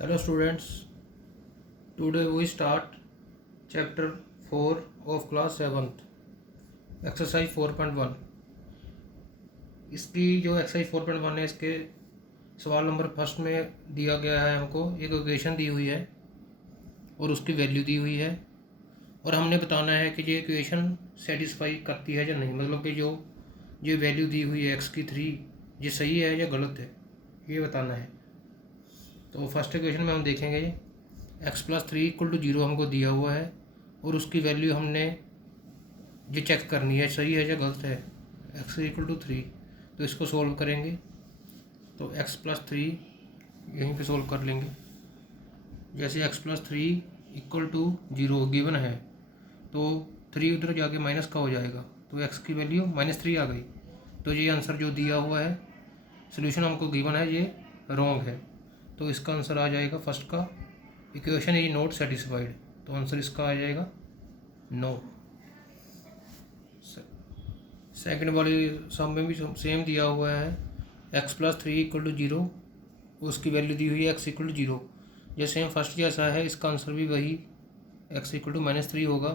Hello students, today we start chapter 4 of class 7th, exercise 4.1। इसकी जो exercise 4.1 है इसके सवाल नंबर फर्स्ट में दिया गया है, हमको एक इक्वेशन दी हुई है और उसकी वैल्यू दी हुई है और हमने बताना है कि ये इक्वेशन सेटिस्फाई करती है या नहीं, मतलब कि जो वैल्यू दी हुई है x की 3 ये सही है या गलत है, ये बताना है। तो फर्स्ट इक्वेशन में हम देखेंगे x+3 = 0 हमको दिया हुआ है और उसकी वैल्यू हमने ये चेक करनी है सही है या गलत है। x=3 तो इसको सोल्व करेंगे तो x+3 यहीं पे सोल्व कर लेंगे। जैसे x+3 = 0 गिवन है तो 3 उधर जाके माइनस का हो जाएगा तो x की वैल्यू -3 आ गई। तो ये आंसर जो दिया हुआ है सोल्यूशन हमको गिवन है ये रॉन्ग है, तो इसका आंसर आ जाएगा फर्स्ट का इक्वेशन इज नॉट सेटिस्फाइड, तो आंसर इसका आ जाएगा नो। सेकंड वाले सम में भी सेम दिया हुआ है x+3 = 0, उसकी वैल्यू दी हुई है x=0। जैसे हम फर्स्ट जैसा है इसका आंसर भी वही x -3 होगा।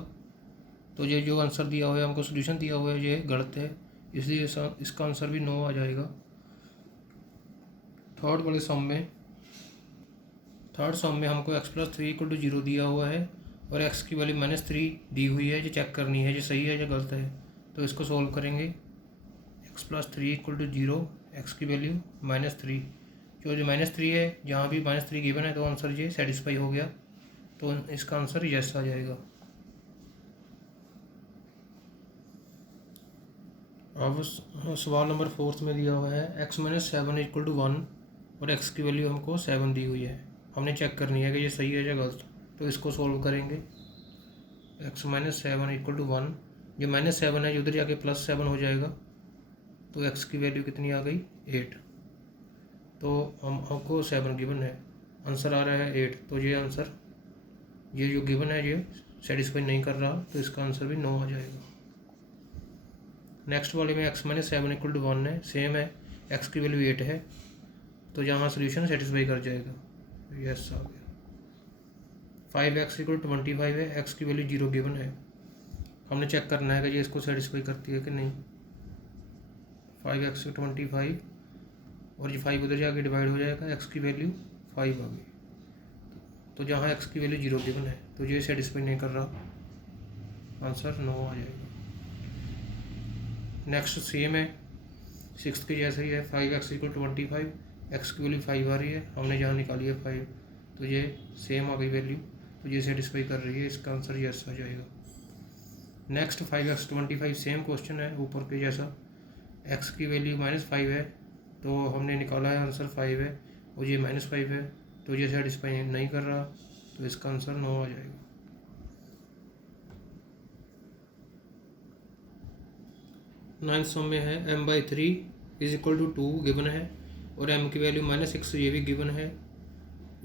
तो ये जो आंसर दिया हुआ है हमको सोल्यूशन दिया हुआ है ये गलत है, इसलिए इसका आंसर भी नो आ जाएगा। थर्ड सम में हमको x+3 = 0 दिया हुआ है और x की वैल्यू -3 दी हुई है, जो चेक करनी है जो सही है या गलत है। तो इसको सोल्व करेंगे x+3 = 0, x की वैल्यू -3, जो -3 है जहाँ भी -3 गिवन है तो आंसर ये सेटिस्फाई हो गया, तो इसका आंसर यस आ जाएगा। अब सवाल नंबर 4 में दिया हुआ है x-7 = 1 और x की वैल्यू हमको 7 दी हुई है, हमने चेक करनी है कि ये सही है या गलत। तो इसको सोल्व करेंगे x-7 = 1, जो -7 है जो उधर जाके +7 हो जाएगा तो x की वैल्यू कितनी आ गई 8। तो हमको 7 गिवन है, आंसर आ रहा है 8, तो ये आंसर ये जो गिवन है ये सेटिस्फाई नहीं कर रहा, तो इसका आंसर भी नो आ जाएगा। नेक्स्ट वाले में x-7 = 1 है, सेम है, x की वैल्यू 8 है, तो यहाँ सोल्यूशन सेटिस्फाई कर जाएगा, यस आ गया। 5x = 25 है, x की वैल्यू 0 गिवन है, हमने चेक करना है कि ये इसको सेटिस्फाई करती है कि नहीं। 5x = 25 और ये 5 उधर जाके डिवाइड हो जाएगा, x की वैल्यू 5 आ गई, तो जहाँ x की वैल्यू 0 गिवन है तो ये सेटिस्फाई नहीं कर रहा, आंसर नो आ जाएगा। नेक्स्ट सेम है, सिक्स के जैसा ही है, 5x = 25, x की वैल्यू 5 आ रही है, हमने जहाँ निकाली है 5, तो ये सेम आ गई वैल्यू, तो ये सेटिस्फाई कर रही है, इसका आंसर यस आ जाएगा। नेक्स्ट 5x 25 सेम क्वेश्चन है ऊपर के जैसा, x की वैल्यू -5 है तो हमने निकाला है आंसर 5 है और ये -5 है, तो ये सेटिस्फाई नहीं कर रहा, तो इसका आंसर नो आ जाएगा। नाइन्थ सम में है m/3 = 2 गिवन है और m की वैल्यू -6 ये भी गिवन है।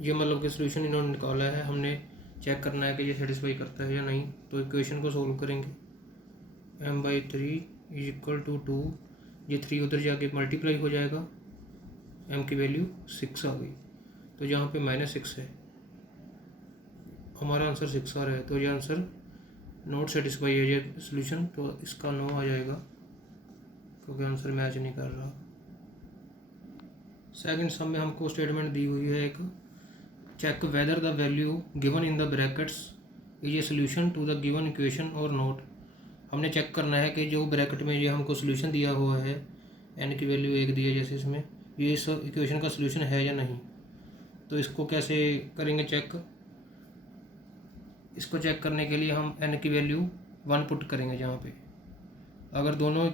ये मतलब कि सोल्यूशन इन्होंने निकाला है, हमने चेक करना है कि ये सेटिस्फाई करता है या नहीं। तो इक्वेशन को सोल्व करेंगे m/3 = 2, ये 3 उधर जाके मल्टीप्लाई हो जाएगा, m की वैल्यू 6 आ गई, तो जहाँ पे -6 है हमारा आंसर 6 आ रहा है, तो ये आंसर नॉट सेटिस्फाई है ये सोल्यूशन, तो इसका नो आ जाएगा क्योंकि आंसर मैच नहीं कर रहा। सेकंड सम में हमको स्टेटमेंट दी हुई है एक, check whether the value given in the brackets is a solution to the given equation और नॉट। हमने चेक करना है कि जो ब्रैकेट में ये हमको सोल्यूशन दिया हुआ है, n की वैल्यू 1 दी है जैसे इसमें, ये इस इक्वेशन का सोल्यूशन है या नहीं। तो इसको कैसे करेंगे चेक, इसको चेक करने के लिए हम n की वैल्यू 1 पुट करेंगे जहाँ पे, अगर दोनों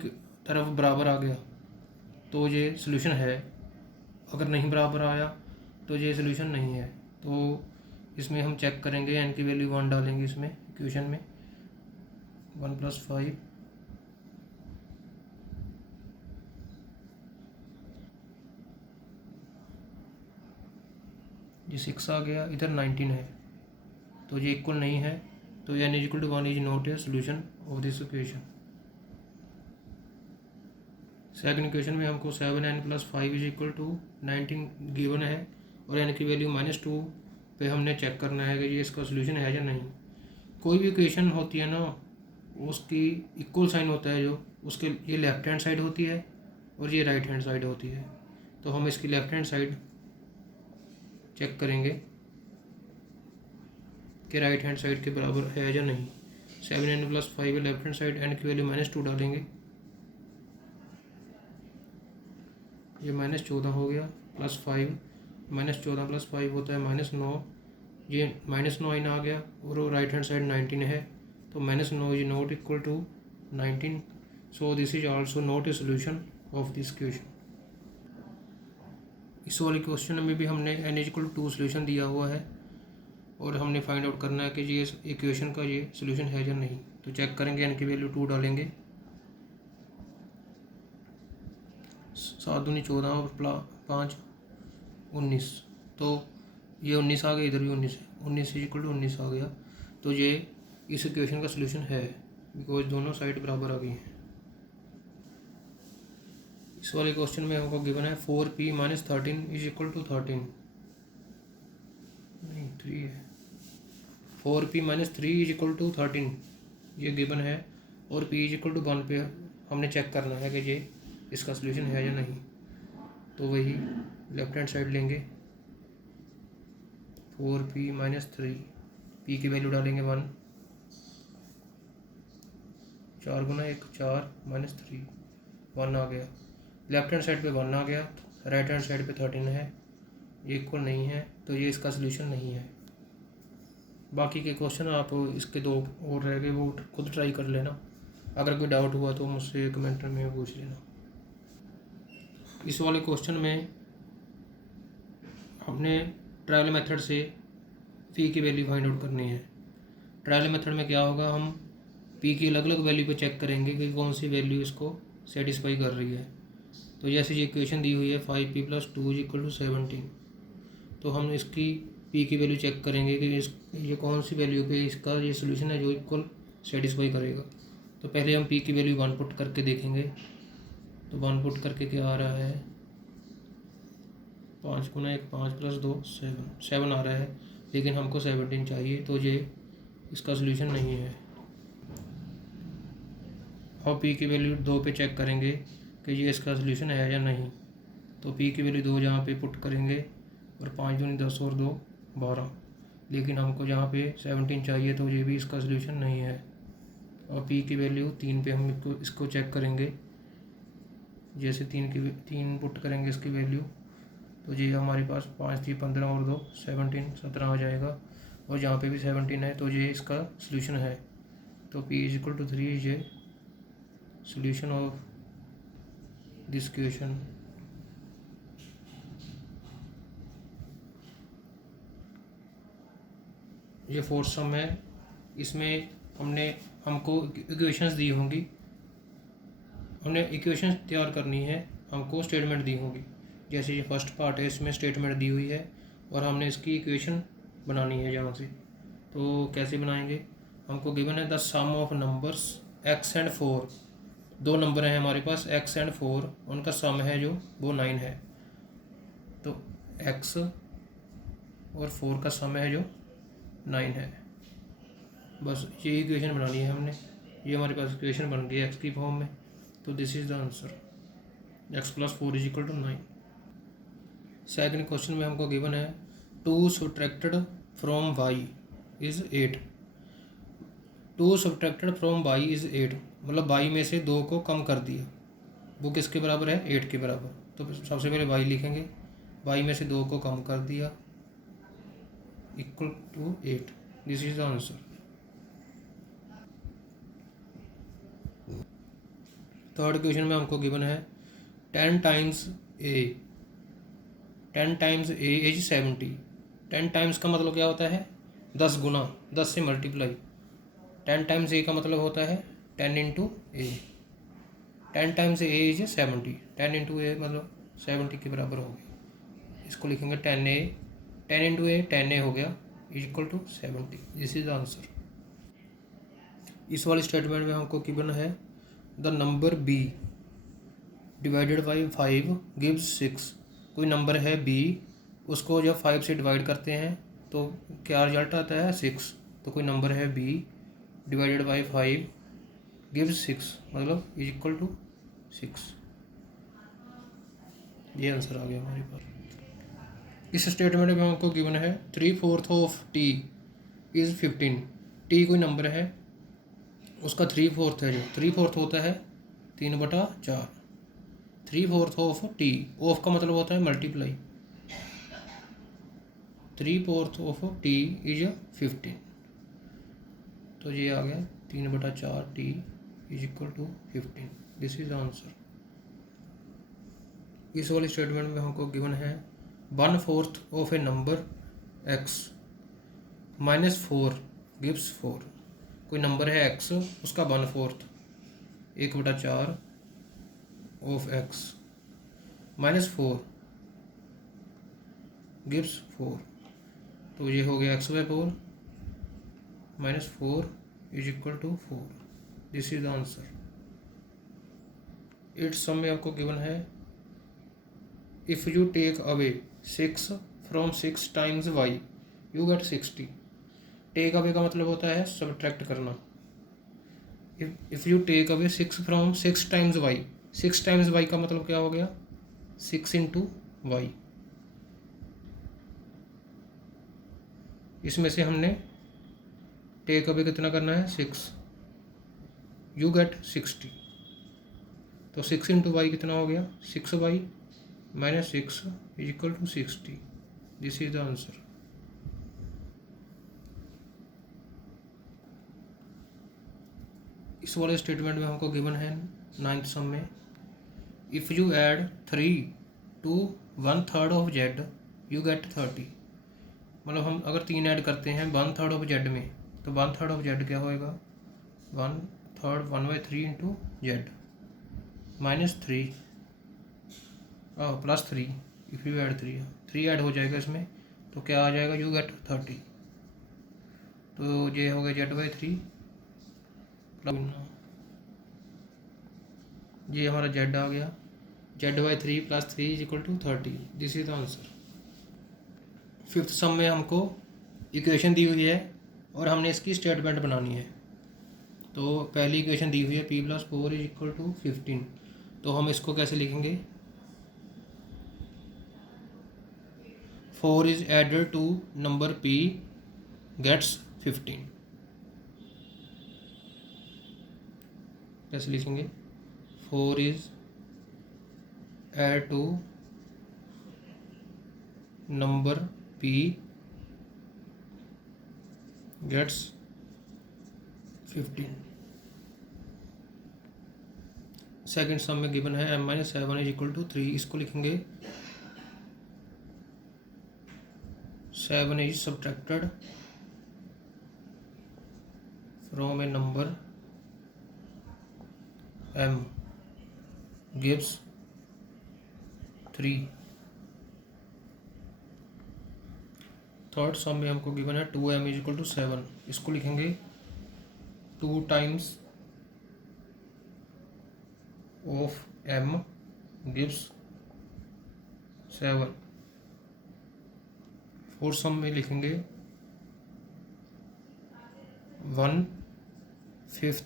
तरफ बराबर आ गया तो ये सोल्यूशन है, अगर नहीं बराबर आया तो ये सोल्यूशन नहीं है। तो इसमें हम चेक करेंगे, n की वैल्यू 1 डालेंगे इसमें इक्वेशन में, 1 + 5 ये 6 आ गया, इधर 19 है, तो ये इक्वल नहीं है, तो n = 1 is not a solution of this equation. Second equation में हमको 7n + 5 = 19 गिवन है, और n की वैल्यू -2 पे हमने चेक करना है कि ये इसका सोल्यूशन है या नहीं। कोई भी इक्वेशन होती है ना, उसकी इक्वल साइन होता है जो, उसके ये लेफ्ट हैंड साइड होती है और ये राइट हैंड साइड होती है। तो हम इसकी लेफ्ट हैंड साइड चेक करेंगे कि राइट हैंड साइड के बराबर है या नहीं। 7n + 5 है लेफ्ट हैंड साइड, n की वैल्यू -2 डालेंगे, ये -14 हो गया, +5 -14 + 5 होता है -9, ये -9 आ गया और राइट हैंड साइड 19 है, तो -9 is not equal to 19, so this is also not a solution of this question. इस वाले क्वेश्चन में भी हमने n = 2 सोल्यूशन दिया हुआ है और हमने फाइंड आउट करना है कि ये इक्वेशन का ये सोल्यूशन है या नहीं। तो चेक करेंगे, n की वैल्यू 2 डालेंगे, 7 दूनी 14 और 5 19, तो ये 19 आ गया, इधर भी 19 है, 19 = 19 आ गया। तो ये इस इक्वेशन का सोल्यूशन है, बिकॉज दोनों साइड बराबर आ गई हैं। इस वाले क्वेश्चन में हमको गिवन है 4p - 13 = 13, नहीं 3 है, 4p - 3 = 13 ये गिवन है, और p = 1 पे हमने चेक करना है कि ये इसका सोल्यूशन है या नहीं। तो वही लेफ्ट हैंड साइड लेंगे, 4p - 3, p की वैल्यू डालेंगे 1, 4 गुना 1 4 -3 1 आ गया, लेफ्ट हैंड साइड पे 1 आ गया, राइट हैंड साइड पे 13 है, ये इक्वल नहीं है, तो ये इसका सोल्यूशन नहीं है। बाकी के क्वेश्चन आप इसके 2 और रह गए, वो खुद ट्राई कर लेना, अगर कोई डाउट हुआ तो मुझसे कमेंट में पूछ लेना। इस वाले क्वेश्चन में हमने ट्रायल मेथड से पी की वैल्यू फाइंड आउट करनी है। ट्रायल मेथड में क्या होगा, हम पी की अलग अलग वैल्यू पे चेक करेंगे कि कौन सी वैल्यू इसको सेटिस्फाई कर रही है। तो जैसे ये इक्वेशन दी हुई है 5p + 2 = 17, तो हम इसकी पी की वैल्यू चेक करेंगे कि ये कौन सी वैल्यू पे इसका ये सोल्यूशन है जो इक्वल सेटिस्फाई करेगा। तो पहले हम पी की वैल्यू 1 पुट करके देखेंगे, तो 1 पुट करके क्या आ रहा है, 5 गुना 1 5 + 2 7 आ रहा है, लेकिन हमको 17 चाहिए, तो ये इसका सोल्यूशन नहीं है। और पी की वैल्यू 2 पे चेक करेंगे कि ये इसका सोल्यूशन है या नहीं। तो पी की वैल्यू 2 जहाँ पे पुट करेंगे, और 5 दूनी 10 और 2 12, लेकिन हमको जहाँ पे 17 चाहिए, तो ये भी इसका सोल्यूशन नहीं है। और पी की वैल्यू 3 पे हम इसको चेक करेंगे, जैसे 3 पुट करेंगे इसकी वैल्यू, तो ये हमारे पास 5 थी 15 और 2 17 17 आ जाएगा, और जहाँ पे भी 17 है तो ये इसका सोल्यूशन है। तो p = 3 is a solution of this question. ये फोर्थ सम है, इसमें हमको इक्वेशंस दी होंगी, हमने इक्वेशंस तैयार करनी है, हमको स्टेटमेंट दी होंगी। जैसे ये फर्स्ट पार्ट है, इसमें स्टेटमेंट दी हुई है और हमने इसकी इक्वेशन बनानी है यहाँ से। तो कैसे बनाएंगे, हमको गिवन है the sum of numbers x and 4, 2 number हैं हमारे पास x and 4, उनका सम है जो वो 9 है। तो x और 4 का सम है जो 9 है। बस ये इक्वेशन बनानी है हमने, ये हमारे पास इक्वेशन बन गई है x की फॉर्म में। तो this is the answer, x + 4 = 9। Second question में हमको गिवन है 2 subtracted from y is 8। 2 subtracted from y is 8, मतलब y में से 2 को कम कर दिया, वो किसके बराबर है, 8 के बराबर। तो सबसे पहले y लिखेंगे, y में से 2 को कम कर दिया = 8, this is the answer. Third question में हमको गिवन है 10 times a, 10 times a is 70। 10 times का मतलब क्या होता है, 10 गुना, 10 से मल्टीप्लाई। 10 टाइम्स a का मतलब होता है 10 × a। 10 times a is 70, 10 × a मतलब 70 के बराबर हो गया। इसको लिखेंगे 10a, 10 × a 10a हो गया = 70, दिस इज द आंसर। इस वाले स्टेटमेंट में हमको गिवन है the number b divided by 5 gives 6। कोई नंबर है b उसको जब 5 से डिवाइड करते हैं तो क्या रिजल्ट आता है 6। तो कोई नंबर है b डिवाइडेड बाई 5 गिव्स 6, मतलब इज इक्वल टू 6। ये आंसर आ गया हमारे पास। इस स्टेटमेंट में हमको गिवन है 3/4 ऑफ t इज़ 15। t कोई नंबर है, उसका 3/4 है, जो 3/4 होता है 3/4। 3/4 ऑफ t, ऑफ का मतलब होता है मल्टीप्लाई। 3/4 of t is 15। तो ये आ गया 3/4 t is equal to 15। This is answer. इस वाले स्टेटमेंट में हमको गिवन है 1/4 of a number x -4 gives 4। कोई नंबर है x, उसका 1/4 1/4 ऑफ x -4 गिव्स 4। तो ये हो गया x/4 -4 is equal to 4। This is the answer. 8 sum में आपको गिवन है if you take away 6 from 6 times y you get 60। Take away का मतलब होता है सब्ट्रैक्ट करना। If you take away 6 from 6 times y, 6 times y का मतलब क्या हो गया 6 इंटू वाई। इसमें से हमने टेक अवे कितना करना है 6, यू गेट 60। तो 6 इंटू वाई कितना हो गया 6y -6 is equal to 60। This is the answer. इस वाले स्टेटमेंट में हमको गिवन है 9th सम में if you add 3 to 1/3 of z you get 30। मतलब हम अगर 3 ऐड करते हैं 1/3 ऑफ z में, तो 1/3 ऑफ z क्या होएगा 1/3 1/3 into z -3 +3। If you add 3 add हो जाएगा इसमें, तो क्या आ जाएगा यू गेट 30। तो ये हो गया z/3, ये हमारा z आ गया z/3 + 3 is equal to 30। This is the answer. 5th sum में हमको इक्वेशन दी हुई है और हमने इसकी स्टेटमेंट बनानी है। तो पहली इक्वेशन दी हुई है p + 4 इज इक्वल टू 15। तो हम इसको कैसे लिखेंगे 4 is added to number p gets 15। कैसे लिखेंगे 4 is add to number p gets 15। Second sum में गिवन है m - 7 इज इक्वल टू 3। इसको लिखेंगे 7 is subtracted from A number m gives 3। Third सम में हमको गिवन है 2m इज इक्वल टू 7। इसको लिखेंगे 2 times of m gives 7। Fourth sum में लिखेंगे 1/5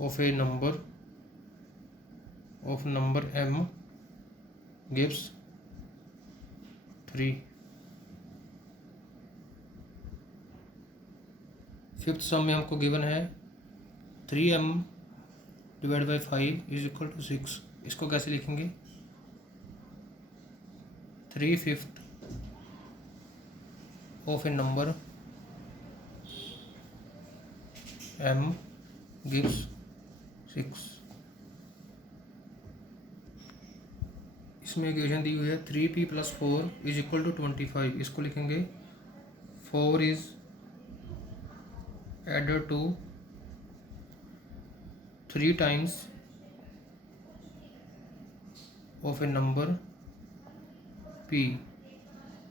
of a number m gives 3। Fifth sum में हमको गिवन है 3m divide by 5 is equal to 6। इसको कैसे लिखेंगे 3/5 of a number m gives 6। इसमें इक्वेशन दी हुई है 3p + 4 इज इक्वल टू 25। इसको लिखेंगे 4 is added to 3 times of a number p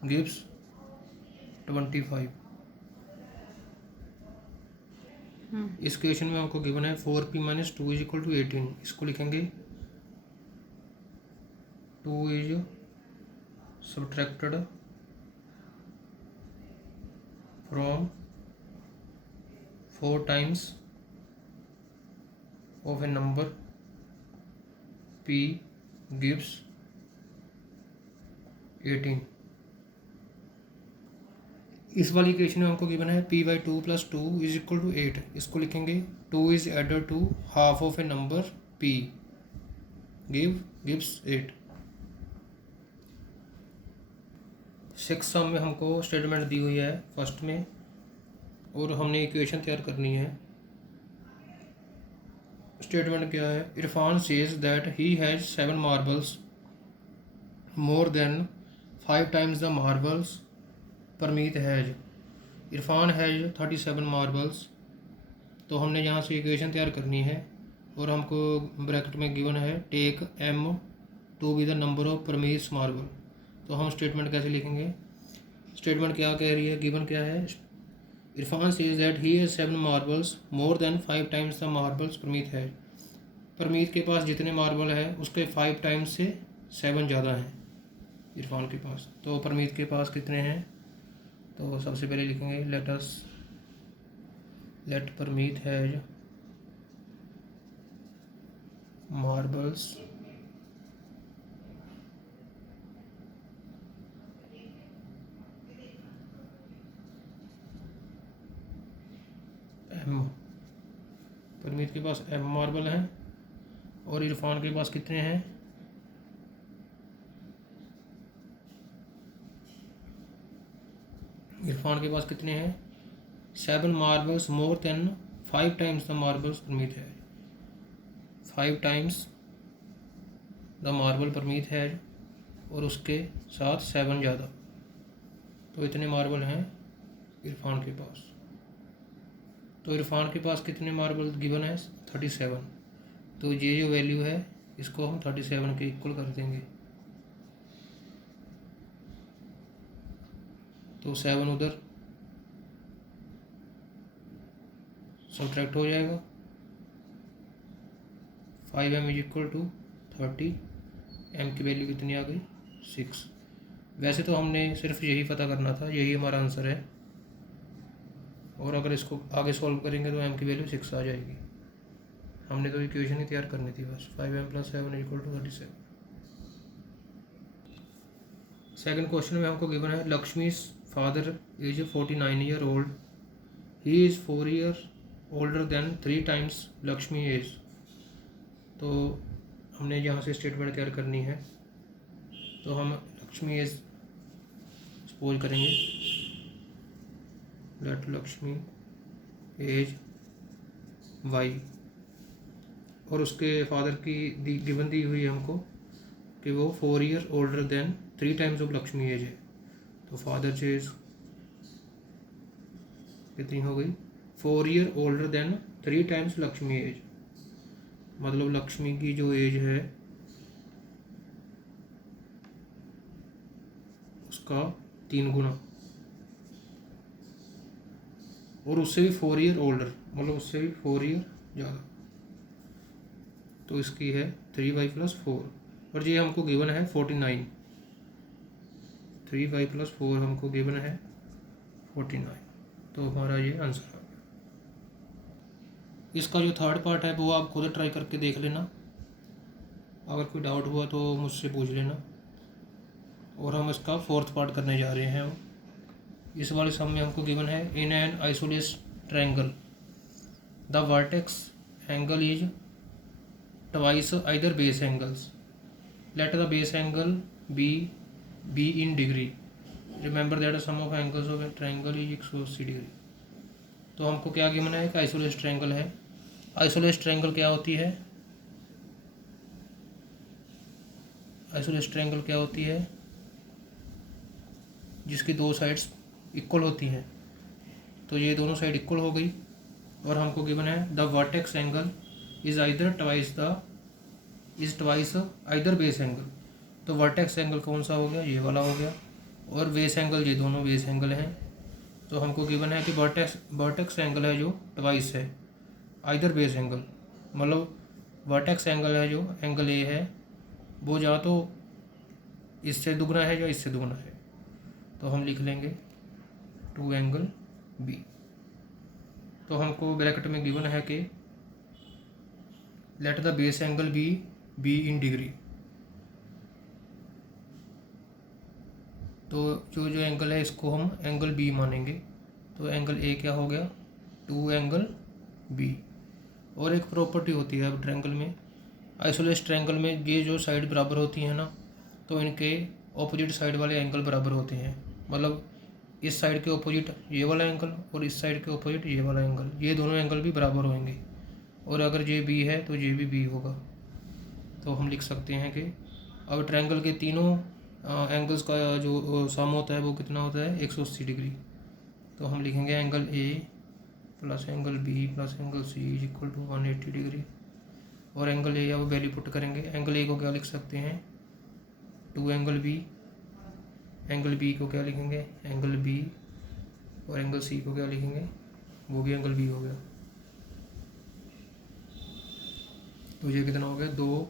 gives 25। इस क्वेश्चन में हमको गिवन है 4p - 2 इज इक्वल टू 18। इसको लिखेंगे 2 is subtracted from 4 times of a number p gives 18। इस वाली इक्वेशन में हमको गिवन है p/2 + 2 = 8। इसको लिखेंगे 2 is added to half of a number p gives 8। 6 सम में हमको स्टेटमेंट दी हुई है फर्स्ट में, और हमने इक्वेशन तैयार करनी है। स्टेटमेंट क्या है? Irfan says that he has 7 marbles more than 5 times the marbles Parmeet has. Irfan has 37 marbles. तो हमने यहाँ से इक्वेशन तैयार करनी है, और हमको ब्रैकेट में गिवन है take m to be the number of Parmeet marble. तो हम स्टेटमेंट कैसे लिखेंगे? स्टेटमेंट क्या कह रही है, गिवन क्या है? Irfan says that he has 7 marbles more than 5 times the marbles Parmeet है। परमीत के पास जितने मार्बल है उसके 5 टाइम्स से 7 ज़्यादा हैं इरफान के पास। तो परमीत के पास कितने हैं? तो सबसे पहले लिखेंगे let Parmeet has marbles m। Parmeet के पास m मार्बल हैं, और इरफान के पास कितने हैं? इरफान के पास कितने हैं? 7 marbles more than 5 times the marbles Parmeet है। 5 टाइम्स द मार्बल परमीत है, और उसके साथ 7 ज़्यादा। तो इतने मार्बल हैं इरफान के पास। तो इरफान के पास कितने मार्बल गिवन है? 37। तो ये जो वैल्यू है इसको हम 37 के इक्वल कर देंगे। तो 7 उधर सब्ट्रैक्ट हो जाएगा। 5m = 30। m की वैल्यू कितनी आ गई? 6। वैसे तो हमने सिर्फ यही पता करना था, यही हमारा आंसर है, और अगर इसको आगे सॉल्व करेंगे तो m की वैल्यू 6 आ जाएगी। हमने तो इक्वेशन ही तैयार करनी थी बस। 5m + 7 = 37। सेकंड क्वेश्चन में हमको गिवन है Lakshmi father is 49 year old, he is 4 year older than 3 times Lakshmi age. तो हमने यहाँ से स्टेटमेंट तैयार करनी है। तो हम लक्ष्मी एज सपोज करेंगे, लेट लक्ष्मी एज y, और उसके फादर की गिवन दी हुई है हमको कि वो 4 year older than 3 times of Lakshmi age है। तो फादर एज कितनी हो गई? 4 year older than 3 times Lakshmi age. मतलब लक्ष्मी की जो एज है उसका 3 गुना, और उससे भी 4 ईयर ओल्डर, मतलब उससे भी 4 ईयर ज़्यादा। तो इसकी है 3y + 4, और ये हमको गिवन है 49। 3y + 4 हमको गिवन है 49। तो हमारा ये आंसर आ गया। इसका जो थर्ड पार्ट है वो आप खुद ट्राई करके देख लेना, अगर कोई डाउट हुआ तो मुझसे पूछ लेना। और हम इसका फोर्थ पार्ट करने जा रहे हैं। इस वाले सम में हमको गिवन है in an isosceles triangle the vertex angle is twice either base angles, let the base angle be in degree, remember that sum of angles of a triangle is 180 degree. तो हमको क्या गिवन है? कि isosceles triangle है। Isosceles triangle क्या होती है? Isosceles triangle क्या होती है? जिसकी 2 साइड्स इक्वल होती हैं। तो ये दोनों साइड इक्वल हो गई, और हमको गिवन है the vertex angle is twice either base angle. तो वर्टेक्स एंगल कौन सा हो गया? ये वाला हो गया, और बेस एंगल ये दोनों बेस एंगल हैं। तो हमको गिवन है कि वर्टेक्स एंगल है जो ट्वाइस है आइदर बेस एंगल, मतलब वर्टेक्स एंगल है जो एंगल ए है वो या तो इससे दुगना है या इससे दुगना है, तो हम लिख लेंगे 2 एंगल बी। तो हमको ब्रैकेट में गिवन है कि late the base angle be in degree. तो जो एंगल है इसको हम एंगल बी मानेंगे। तो एंगल ए क्या हो गया, 2 एंगल बी। और एक प्रॉपर्टी होती है अब ट्रायंगल में, आइसोलेस ट्रायंगल में ये जो साइड बराबर होती है ना, तो इनके ऑपोजिट साइड वाले एंगल बराबर होते हैं। मतलब इस साइड के ऑपोजिट ये वाला एंगल और इस साइड के ऑपोजिट ये वाला एंगल, ये दोनों एंगल भी बराबर होंगे। और अगर ये बी है तो ये भी बी होगा। तो हम लिख सकते हैं कि अब ट्रायंगल के तीनों एंगल्स का जो सम होता है वो कितना होता है, 180 डिग्री। तो हम लिखेंगे angle A plus angle B plus angle C is equal to 180 degree. और एंगल ए अब वैल्यू पुट करेंगे। एंगल ए को क्या लिख सकते हैं, 2 एंगल बी। एंगल बी को क्या लिखेंगे, एंगल बी। और एंगल सी को क्या लिखेंगे, वो भी एंगल बी हो गया। तो ये कितना हो गया, 2,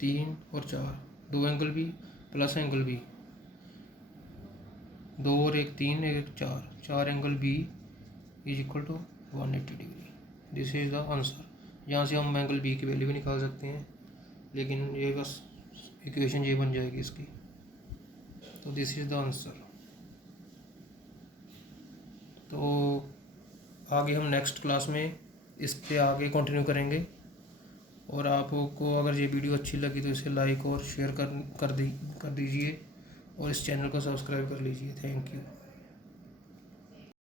3 और 4, 2 angle B plus angle B, 2 और 1 3 1 4, 4 angle B is equal to 180 degree. This is the answer. यहाँ से हम एंगल बी की वैल्यू भी निकाल सकते हैं, लेकिन ये बस इक्वेशन ये बन जाएगी इसकी। तो दिस इज द आंसर। तो आगे हम नेक्स्ट क्लास में इसके आगे कंटिन्यू करेंगे। और आपको अगर ये वीडियो अच्छी लगी तो इसे लाइक और शेयर कर दीजिए और इस चैनल को सब्सक्राइब कर लीजिए। Thank you.